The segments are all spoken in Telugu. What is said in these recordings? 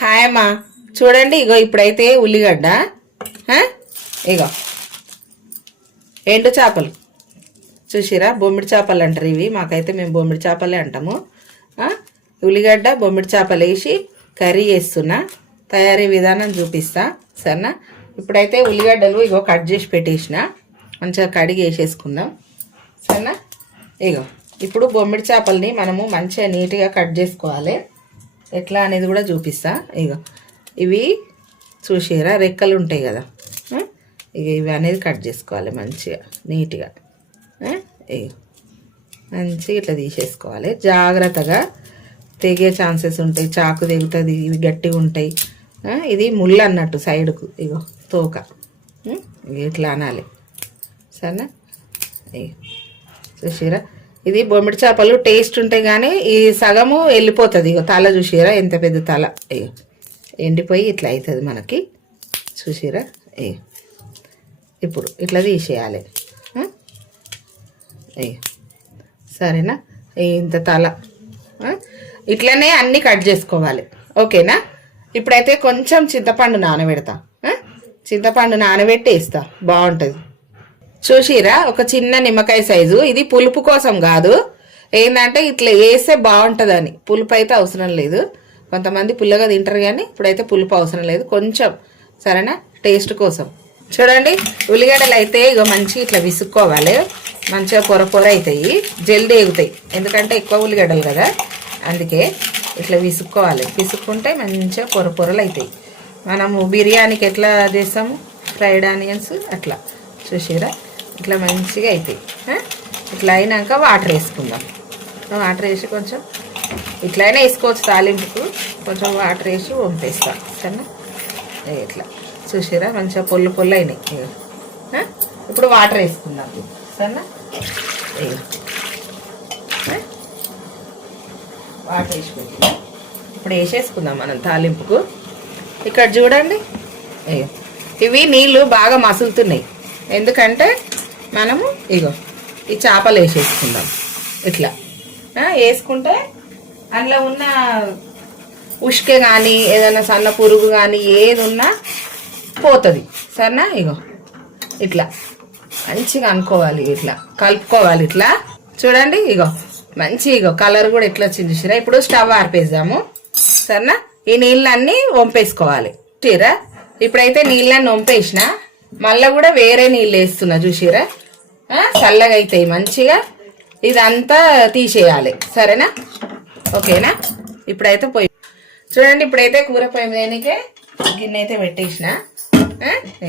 హాయ్ అమ్మా. చూడండి ఇగో ఇప్పుడైతే ఉల్లిగడ్డ. ఇగో. ఎండు చేపలు. చూసిరా? బొమ్మిడి చేపలు అంటారు ఇవి. మాకైతే మేము బొమ్మిడి చేపలే అంటాము. ఉల్లిగడ్డ బొమ్మిడి చేపలు వేసి కర్రీ చేస్తున్నా. తయారీ విధానం చూపిస్తా. సరేనా? ఇప్పుడైతే ఉల్లిగడ్డలు ఇగో కట్ చేసి పెట్టేసిన. మంచిగా కడిగి వేసేసుకుందాం. సరేనా? ఇగో. ఇప్పుడు బొమ్మిడి చేపల్ని మనము మంచిగా నీట్గా కట్ చేసుకోవాలి. ఎట్లా అనేది కూడా చూపిస్తా. ఇగో ఇవి చూసారా రెక్కలు ఉంటాయి కదా. ఇక ఇవి అనేది కట్ చేసుకోవాలి మంచిగా నీట్గా. ఇక ఇగో మంచిగా ఇట్లా తీసేసుకోవాలి. జాగ్రత్తగా తెగే ఛాన్సెస్ ఉంటాయి. చాకు తెగుతుంది ఇవి గట్టిగా ఉంటాయి. ఇది ముళ్ళు అన్నట్టు సైడ్కు. ఇగో తోక. ఇగ ఇట్లా అనాలి. సరేనా? ఇగో చూసిరా ఇది బొమ్మిడి చేపలు టేస్ట్ ఉంటాయి కానీ ఈ సగము వెళ్ళిపోతుంది. ఇగో తల చూసిరా? ఎంత పెద్ద తల? ఇగో ఎండిపోయి ఇట్లా అవుతుంది మనకి. చూసిరా? ఇగో ఇప్పుడు ఇట్లా తీసేయాలి. ఆ? సరేనా? ఇంత తల. ఇట్లనే అన్నీ కట్ చేసుకోవాలి. ఓకేనా? ఇప్పుడైతే కొంచెం చింతపండు నానబెడతా. చింతపండు నానబెట్టి వేస్తా బాగుంటుంది. చూసిరా? ఒక చిన్న నిమ్మకాయ సైజు. ఇది పులుపు కోసం కాదు. ఏంటంటే ఇట్లా వేస్తే బాగుంటుందని. పులుపు అయితే అవసరం లేదు. కొంతమంది పుల్లగా తింటారు కానీ ఇప్పుడైతే పులుపు అవసరం లేదు. కొంచెం సరేనా? టేస్ట్ కోసం. చూడండి ఉల్లిగడ్డలు అయితే ఇక మంచి ఇట్లా విసుక్కోవాలి. మంచిగా పొర పొర అవుతాయి. జల్దీ ఎగుతాయి. ఎందుకంటే ఎక్కువ ఉల్లిగడ్డలు కదా. అందుకే ఇట్లా విసుక్కోవాలి. విసుక్కుంటే మంచిగా పొర పొరలు అవుతాయి. మనము బిర్యానీకి ఎట్లా చేస్తాము? ఫ్రైడ్ ఆనియన్స్ అట్లా. చూసిరా? ఇట్లా మంచిగా అవుతాయి ఇట్లా అయినాక వాటర్ వేసుకుందాం. వాటర్ వేసి కొంచెం ఇట్లయినా వేసుకోవచ్చు తాలింపుకు. కొంచెం వాటర్ వేసి వంపేస్తాం. సరేనా? ఇట్లా. చూసిరా మంచిగా పొల్లు పొల్లు అయినాయి. ఇప్పుడు వాటర్ వేసుకుందాం. సరేనా? వాటర్ వేసి ఇప్పుడు వేసేసుకుందాం మనం తాలింపుకు. ఇక్కడ చూడండి. ఇవి నీళ్ళు బాగా మసులుతున్నాయి. ఎందుకంటే మనము ఇగో ఈ చేపలు వేసేసుకుందాం. ఇట్లా. వేసుకుంటే అందులో ఉన్న ఉష్కె కానీ ఏదైనా సన్న పురుగు కానీ ఏది ఉన్నా పోతుంది. సరేనా? ఇగో ఇట్లా. మంచిగా అనుకోవాలి ఇట్లా. కలుపుకోవాలి ఇట్లా. చూడండి ఇగో మంచి ఇగో కలర్ కూడా ఇట్లా వచ్చింది చూసిరా? ఇప్పుడు స్టవ్ ఆర్పేద్దాము. సరేనా? ఈ నీళ్ళన్నీ వంపేసుకోవాలి. చూసిరా? ఇప్పుడైతే నీళ్ళన్నీ వంపేసిన మళ్ళీ కూడా వేరే నీళ్ళు వేస్తున్నా చూసిరా చల్లగా అవుతాయి మంచిగా. ఇదంతా తీసేయాలి. సరేనా? ఓకేనా? ఇప్పుడైతే పోయి చూడండి ఇప్పుడైతే కూర పొయ్యి మీదనికే గిన్నె అయితే పెట్టేసిన.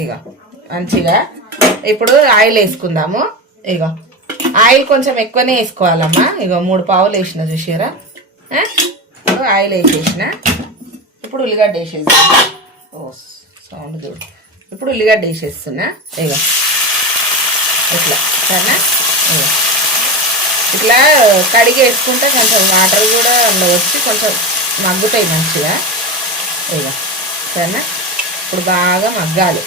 ఇగో మంచిగా. ఇప్పుడు ఆయిల్ వేసుకుందాము. ఇగో ఆయిల్ కొంచెం ఎక్కువనే వేసుకోవాలమ్మా. ఇగో మూడు పావులు వేసిన చూసారా ఆయిల్ వేసేసిన. ఇప్పుడు ఉల్లిగడ్డ వేసేసి ఓ సౌండ్ చూడు. ఇప్పుడు ఉల్లిగడ్డ వేసేస్తున్నా. ఇగో ఇట్లా. సరేనా? ఇట్లా కడిగి వేసుకుంటే కొంచెం వాటర్ కూడా అందులో వచ్చి కొంచెం మగ్గుతాయి మంచిగా. ఇక సరేనా? ఇప్పుడు బాగా మగ్గాలి.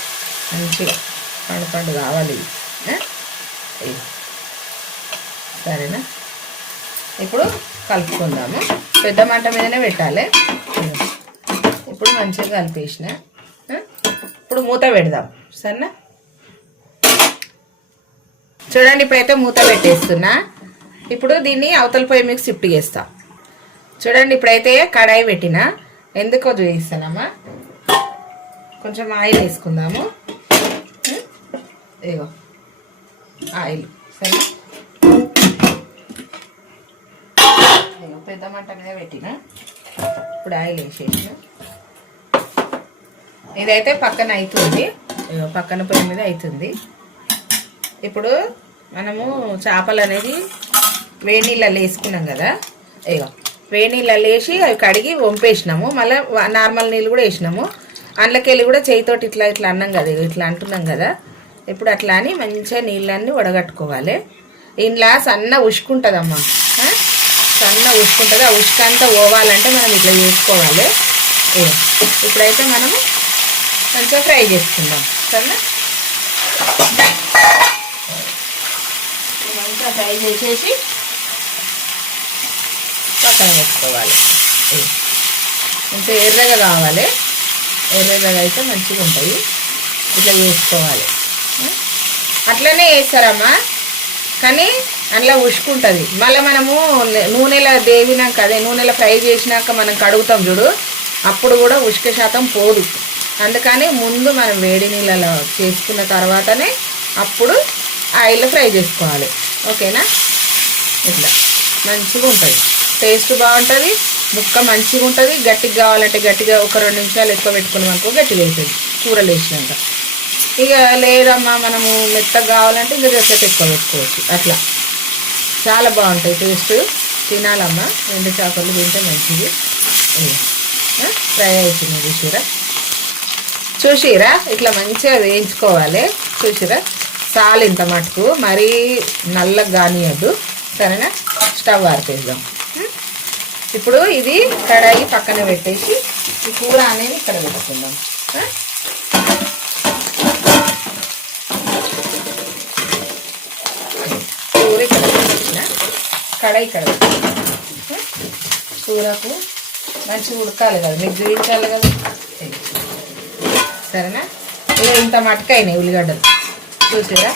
మంచిగా పండు పండు కావాలి. ఇవి. సరేనా? ఇప్పుడు కలుపుకుందాము. పెద్ద మంట మీదనే పెట్టాలి. ఇప్పుడు మంచిగా కలిపేసిన. ఇప్పుడు మూత పెడదాం. సరేనా? చూడండి ఇప్పుడైతే మూత పెట్టేస్తున్నా. ఇప్పుడు దీన్ని అవతల పొయ్యి మీకు షిఫ్ట్ చేస్తా. చూడండి ఇప్పుడైతే కడాయి పెట్టిన. ఎందుకో చూపిస్తానమ్మా కొంచెం ఆయిల్ వేసుకుందాము. ఇదిగో. ఆయిల్. సరే పెద్ద మంట మీద పెట్టిన. ఇప్పుడు ఆయిల్ వేసేసిన ఇదైతే పక్కన అవుతుంది ఇగో పక్కన పొయ్యి మీద అవుతుంది ఇప్పుడు మనము చేపలు అనేది వేడి నీళ్ళల్లో వేసుకున్నాం కదా. ఇగో వేడి నీళ్ళల్లో వేసి అవి కడిగి వంపేసినాము. మళ్ళీ నార్మల్ నీళ్ళు కూడా వేసినాము. అందులోకి వెళ్ళి కూడా చేయితోటి ఇట్లా ఇట్లా అన్నాం కదా ఇట్లా అంటున్నాం కదా. ఇప్పుడు అట్లా అని మంచిగా నీళ్ళన్నీ వడగట్టుకోవాలి. ఇంట్లో సన్న ఉసుకుంటుందమ్మా సన్న ఉసుకుంటుంది ఆ ఉసుక అంతా పోవాలంటే మనం ఇట్లా చేసుకోవాలి. ఇప్పుడైతే మనము మంచిగా ఫ్రై చేసుకుందాం. సరేనా? మంచిగా ఫ్రై చేసేసి పక్కన పెట్టుకోవాలి. ఇవి. ఇంకా ఎర్రగా కావాలి. ఎర్రగా అయితే మంచిగా ఉంటాయి. ఇట్లా వేసుకోవాలి? అట్లనే వేస్తారమ్మా కానీ అందులో ఉసుకుంటుంది. మళ్ళీ మనము నూనెలో దేవినాక అదే నూనెలో ఫ్రై చేసినాక మనం కడుగుతాం చూడు. అప్పుడు కూడా ఉసుక శాతం పోదు. అందుకని ముందు మనం వేడి నీళ్ళలో చేసుకున్న తర్వాతనే అప్పుడు ఆయిల్లో ఫ్రై చేసుకోవాలి. ఓకేనా? ఇట్లా. మంచిగా ఉంటుంది. టేస్ట్ బాగుంటుంది. ముక్క మంచిగా ఉంటుంది. గట్టిగా కావాలంటే గట్టిగా ఒక రెండు నిమిషాలు ఎక్కువ పెట్టుకున్నాం అనుకో గట్టిగా అవుతుంది కూరలు వేసినాక. ఇక లేదమ్మా మనము మెత్తగా కావాలంటే ఇంకా రెసెట్ ఎక్కువ పెట్టుకోవచ్చు. అట్లా. చాలా బాగుంటాయి టేస్ట్. తినాలమ్మా. రెండు చేపలు తింటే మంచిది. ఫ్రై అవుతుంది చూసారా చూసిరా? ఇట్లా మంచిగా వేయించుకోవాలి. చూసిరా? చాలు ఇంత మటుకు. మరీ నల్లగా కానియద్దు. సరేనా? స్టవ్ ఆర్పేద్దాం. ఇప్పుడు ఇది కడాయి పక్కన పెట్టేసి ఈ కూర అనేది ఇక్కడ పెట్టుకుందాం. కూర ఇక్కడ పెట్టిన కడాయి ఇక్కడ కూరకు మంచిగా ఉడకాలి కదా. మీకు చూపించాలి కదా. సరేనా? ఇక ఇంత అయినాయి ఉల్లిగడ్డలు. చూసారా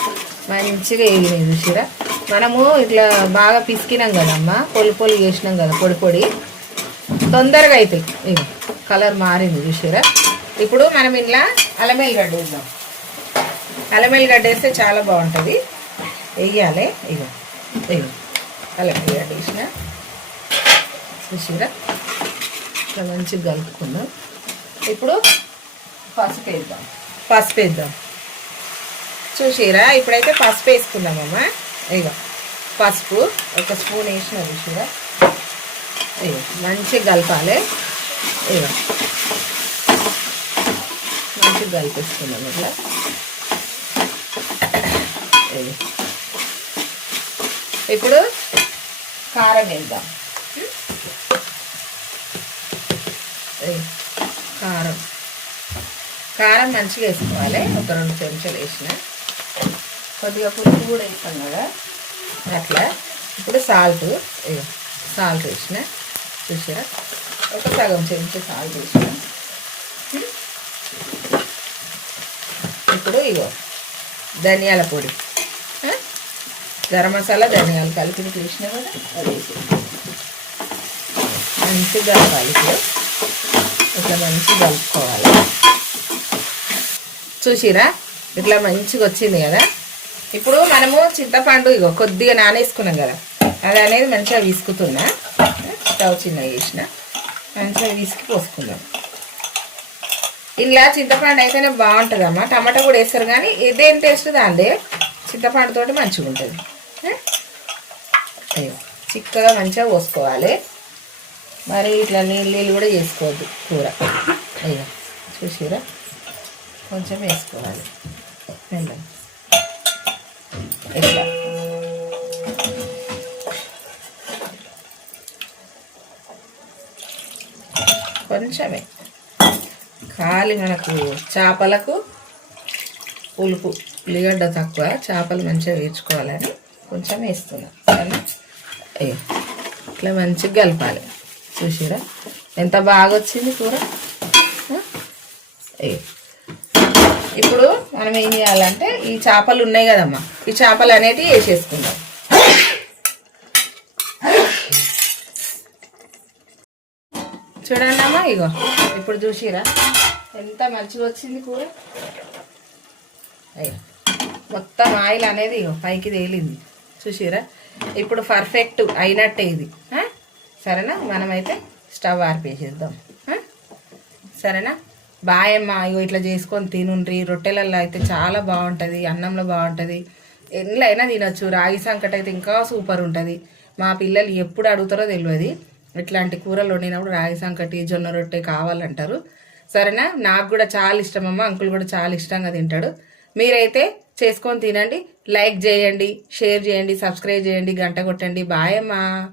మంచిగా వేగినాయి చూసారా మనము ఇట్లా బాగా పిసికినాం కదమ్మా పొలి పొలి చేసినాం కదా పొడి పొడి. తొందరగా అవుతాయి ఇక కలర్ మారింది చూసారా ఇప్పుడు మనం ఇలా అల్లం గడ్డ వేద్దాం. అలమేలుగడ్డ వేస్తే చాలా బాగుంటుంది. వేయాలి. ఇక ఇక అల్లం ఎల్లిగడ్డ వేసిన. చూసారా ఇట్లా మంచిగా కలుపుకుందాం. ఇప్పుడు పసుపు వేద్దాం. పసుపు వేద్దాం. చూసిరా ఇప్పుడైతే పసుపు వేసుకుందామమ్మా ఇక పసుపు ఒక స్పూన్ వేసిన చూసిరా ఇక మంచిగా కలపాలి. ఇక మంచిగా కలిపేసుకుందాం ఇట్లా ఇప్పుడు కారం వేద్దాం. కారం. కారం మంచిగా వేసుకోవాలి. ఒక రెండు చెంచాలు వేసిన. కొద్దిగా పులుపు కూడా వేస్తాం కదా. అట్లా. ఇప్పుడు సాల్ట్ ఇగో సాల్ట్ వేసిన. చూసారా? ఒక సగం చెంచా సాల్ట్ వేసిన. ఇప్పుడు ఇగో ధనియాల పొడి. గరం మసాలా ధనియాలు కలిపి చూసిన కదా? అది మంచిగా కలిపి ఇట్లా మంచిగా కలుపుకోవాలి. చూసిరా? ఇట్లా మంచిగా వచ్చింది కదా? ఇప్పుడు మనము చింతపండు ఇగో కొద్దిగా నానేసుకున్నాం కదా? అది అనేది మంచిగా విసుకుతున్నా. స్టవ్ చిన్న వేసిన మంచిగా విసికి పోసుకుందాం. ఇలా చింతపండు అయితేనే బాగుంటుందమ్మా. టమాటా కూడా వేస్తారు కానీ ఇదేం టేస్ట్ దాందే? చింతపండు మంచిగా ఉంటుంది. అయ్యో చిక్కగా మంచిగా పోసుకోవాలి. మరి ఇట్లా నీళ్ళు నీళ్ళు కూడా చేసుకోవద్దు కూర. అయ్యో చూసిరా? కొంచెం వేసుకోవాలి. మెల్లగా ఇట్లా కొంచెమే. ఖాళీ మనకు చేపలకు పులుపు ఉల్లిగడ్డ తక్కువ చేపలు మంచిగా వేర్చుకోవాలని కొంచెం వేస్తున్నాం. ఏ ఇట్లా మంచిగా కలపాలి. చూసిరా? ఎంత బాగా వచ్చింది కూర? ఏ ఇప్పుడు మనం ఏం చేయాలంటే ఈ చేపలు ఉన్నాయి కదమ్మా ఈ చేపలు అనేటివి వేసేసుకుందాం. చూడండి అమ్మా ఇగో ఇప్పుడు చూసిరా? ఎంత మంచిగా వచ్చింది కూర. అయ్యో మొత్తం ఆయిల్ అనేది ఇగో పైకి తేలింది. చూసిరా? ఇప్పుడు పర్ఫెక్ట్ అయినట్టే ఇది. సరేనా? మనమైతే స్టవ్ ఆర్పేసేద్దాం. సరేనా? బాయమ్మ ఇగో ఇట్లా చేసుకొని తినుండ్రి. రొట్టెలలో అయితే చాలా బాగుంటుంది అన్నంలో బాగుంటుంది. ఎన్నైనా తినొచ్చు. రాగి సంకట అయితే ఇంకా సూపర్ ఉంటుంది. మా పిల్లలు ఎప్పుడు అడుగుతారో తెలియదు ఇట్లాంటి కూరలు వండినప్పుడు రాగి సంకటి జొన్న రొట్టె కావాలంటారు. సరేనా? నాకు కూడా చాలా ఇష్టం అమ్మ. అంకుల్ కూడా చాలా ఇష్టంగా తింటాడు. మీరైతే చేసుకొని తినండి. లైక్ చేయండి షేర్ చేయండి సబ్స్క్రైబ్ చేయండి గంట కొట్టండి. బాయ్ అమ్మా.